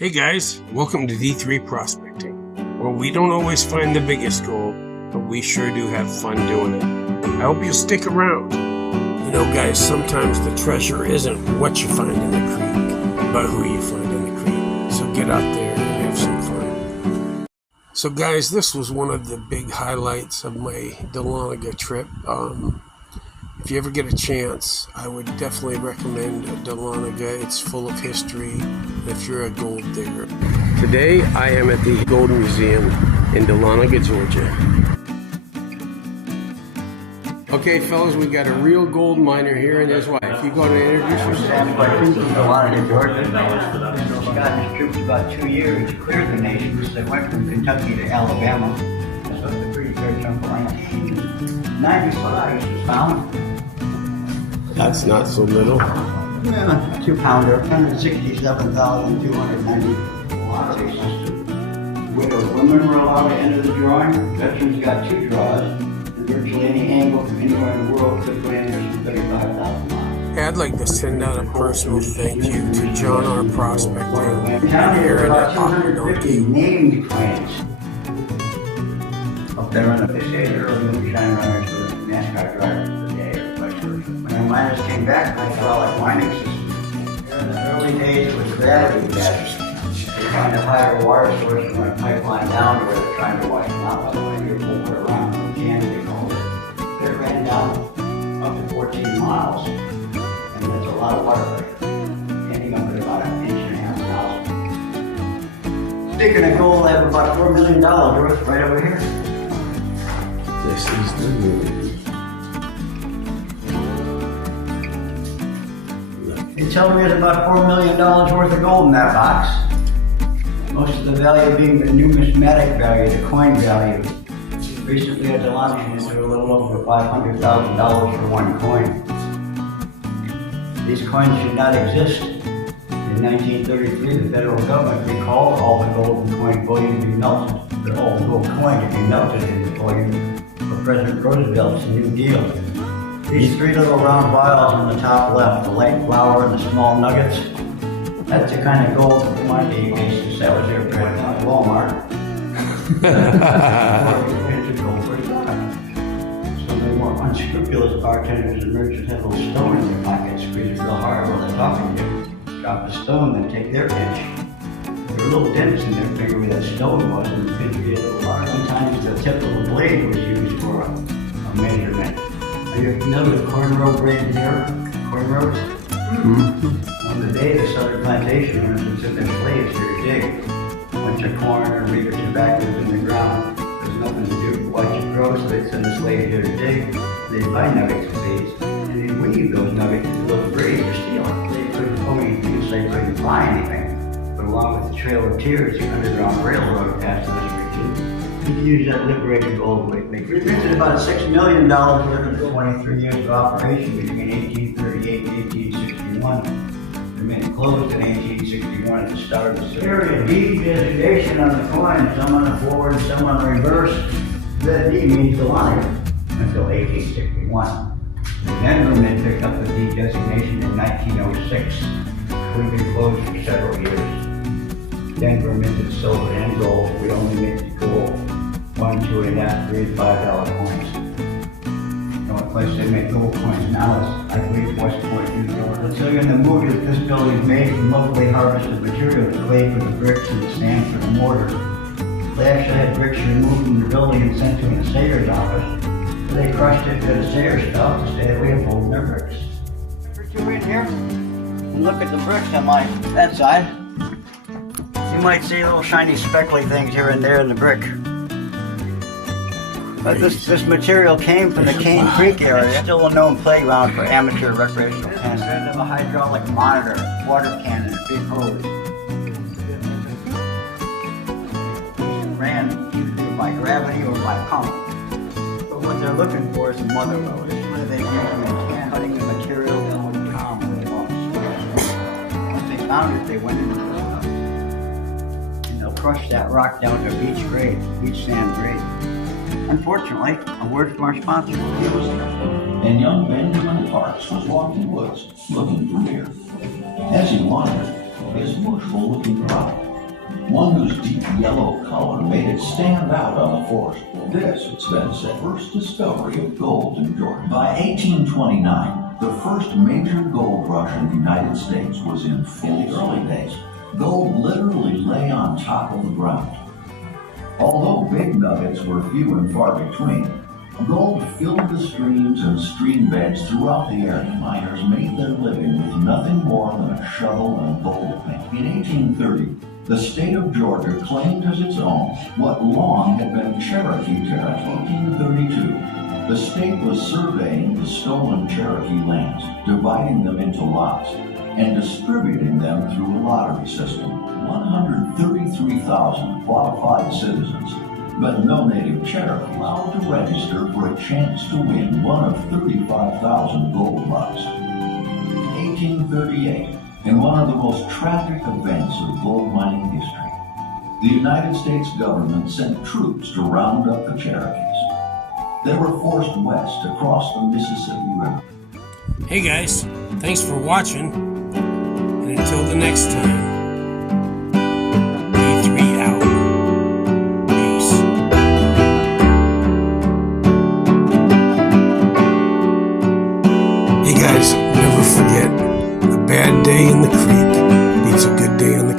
Hey guys, welcome to D3 Prospecting, where we don't always find the biggest gold, but we sure do have fun doing it. I hope you'll stick around. You know guys, sometimes the treasure isn't what you find in the creek, but who you find in the creek. So get out there and have some fun. So guys, this was one of the big highlights of my Dahlonega trip. If you ever get a chance, I would definitely recommend Dahlonega. It's full of history if you're a gold digger. Today, I am at the Gold Museum in Dahlonega, Georgia. Okay, fellas, we got a real gold miner here and his wife. You going to introduce yourself? Dahlonega, Georgia. Scottish troops about 2 years cleared the nation. They went from Kentucky to Alabama. So it's a pretty fair chunk of land. 95 was found. That's not so little. Yeah, 2-pounder, 167,290. Widowed women were allowed to enter the drawing. Veterans got 2 draws. And virtually any angle from anywhere in the world could put in some 35,000 miles. I'd like to send out a personal thank you to John R. Prospecting and Aaron at Aqueduct. Named claims. Up there on the Fisher early moonshine runners were NASCAR drivers of the day or vice versa. When the miners came back, they saw like mining systems. In the early days, it was gravity fed. They're trying to hire a water source and run a pipeline down to where they're trying to wash them out. Otherwise, you're moving around in Canada and all that. They ran down up to 14 miles, and that's a lot of water pressure. Ending up at about 1.5 inches. Speaking of gold, I have about $4 million worth right over here. This is the moon. They tell me there's about $4 million worth of gold in that box. Most of the value being the numismatic value, the coin value. Recently at Dahlonega, they were a little over $500,000 for one coin. These coins should not exist. In 1933, the federal government recalled all the gold and coin bullion to be melted. The old gold coin to be melted into bullion for President Roosevelt's New Deal. These 3 little round vials on the top left, the light flour and the small nuggets, that's the kind of gold on a commodity basis that was there at Walmart. Some of the more unscrupulous bartenders and merchants had a little stone in their pockets, squeeze it real hard while they're talking to you. Drop the stone, then take their pinch. There were little dents in their finger where that stone was, and the pinch would get a little large. Sometimes the tip of the blade was used for a measurement. Are you familiar with cornrow braided hair? Cornrows? Mm-hmm. On the day the southern plantation owners would send their slaves here to dig a bunch of corn or wheat or tobacco in the ground. There's nothing to do but watch it grow, so they'd send the slaves here to dig. They'd buy nuggets of these, and they'd weave those nuggets into little braids or steal them. They couldn't own anything, so they couldn't buy anything. But along with the Trail of Tears, the Underground Railroad passed this region. You can use that liberated gold weight maker. We printed about $6 million worth of the 23 years of operation between 1838 and 1861. The mint closed in 1861 at the start of the period. D designation on the coin, some on the forward, some on the reverse. The D means Dahlonega until 1861. The Denver Mint picked up the D designation in 1906. We've been closed for several years. Denver minted silver and gold. We only minted gold. $1, $2.5, $3, $5 coins. The only place they make gold coins now is, I believe, West Point, New York. I'll tell you in the movie that this building is made from locally harvested material, the clay for the bricks and the sand for the mortar. They actually had bricks removed from the building and sent to an assayer's office. They crushed it to the assayer's stuff to stay away from holding their bricks. Ever come in here and look at the bricks on that side? You might see little shiny speckly things here and there in the brick. But this material came from the Cane Creek area, still a known playground for amateur recreational cannons. Instead of a hydraulic monitor, water cannon, big hose. Ran either by gravity or by pump. But what they're looking for is a mother lode. Where they use them in can, cutting the material down with palm when they lost. Once they found it, they went into the crush that rock down to beach grade, beach sand grade. Unfortunately, a word from our sponsor. And young Benjamin Parks was walking woods looking for deer. As he wandered, his bushful looking crowd one whose deep yellow color made it stand out on the forest. This, it's been said, first discovery of gold in Georgia. By 1829, the first major gold rush in the United States was in the early days. Gold literally lay on top of the ground. Although big nuggets were few and far between, gold filled the streams and stream beds throughout the area. Miners made their living with nothing more than a shovel and Goldpanning. In 1830, the state of Georgia claimed as its own what long had been Cherokee territory. In 1832, the state was surveying the stolen Cherokee lands, dividing them into lots, and distributing them through a lottery system. 133,000 qualified citizens, but no native Cherokee allowed to register for a chance to win one of 35,000 gold lots. In 1838, in one of the most tragic events of gold mining history, the United States government sent troops to round up the Cherokees. They were forced west across the Mississippi River. Hey guys, thanks for watching, and until the next time, B3 out. Peace. Hey guys, never forget, a bad day in the creek beats a good day on the